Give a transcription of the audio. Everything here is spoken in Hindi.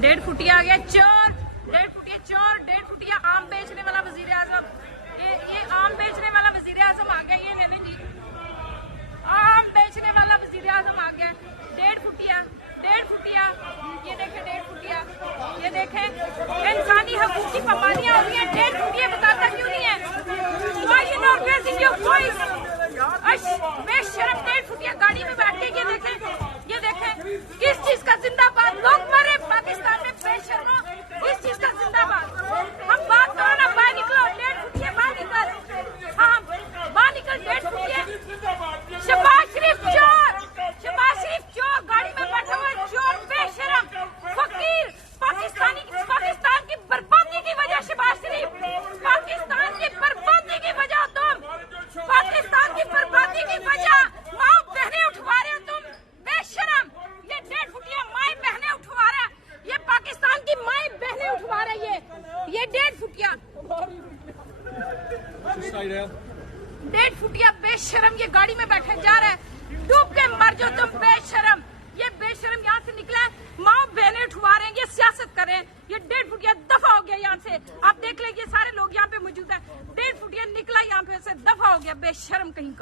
1.5 फुटिया आ गया चोर, 1.5 फुटिया चोर, 1.5 फुटिया आम बेचने वाला वजीर आजम। ये आम बेचने वाला वजीर आजम आ गया। ये लेने जी, आम बेचने वाला वजीर आजम आ गया। 1.5 फुटिया, 1.5 फुटिया, ये देखें 1.5 फुटिया, ये देखें इंसानी हकूक की पाबंदियां हो रही है। 1.5 फुटिया बताता क्यों नहीं है? बेशरम 1.5 फुटिया गाड़ी में बैठ के ये देखें किस चीज का जिंदाबाद। लोग मरे पाकिस्तान में बेशर्मो, किस चीज का जिंदाबाद। हम बात करो ना, बाहर निकलो। 1.5 फुटिया बाहर निकल, हाँ बाहर निकल। 1.5 फुटिया शहबाज शरीफ चोर, शहबाज शरीफ चोर, गाड़ी में बैठा हुआ चोर बेशरम फकीर। पाकिस्तान की बर्बादी की वजह शहबाज शरीफ, पाकिस्तान की बर्बादी की वजह तुम, पाकिस्तान की बर्बादी की वजह माँ बहनें उठवा रहे हो तुम बेशरम। ये 1.5 फुटिया माई बहनें उठवा रहा है, ये पाकिस्तान की माई बहनें उठवा रहा है। ये 1.5 फुटिया, 1.5 फुटिया बेशरम ये गाड़ी में बैठे जा रहा है। डूब के मर जाओ तुम बेशरम। ये बेशरम यहाँ से निकला है, माँ बहनें उठवा रहे हैं, ये सियासत कर रहे हैं। ये 1.5 फुटिया दफा हो गया यहाँ से। आप देख लेंगे सारे लोग यहाँ पे मौजूद है। 1.5 फुटिया निकला यहाँ पे से, दफा हो गया बेशरम कहीं का।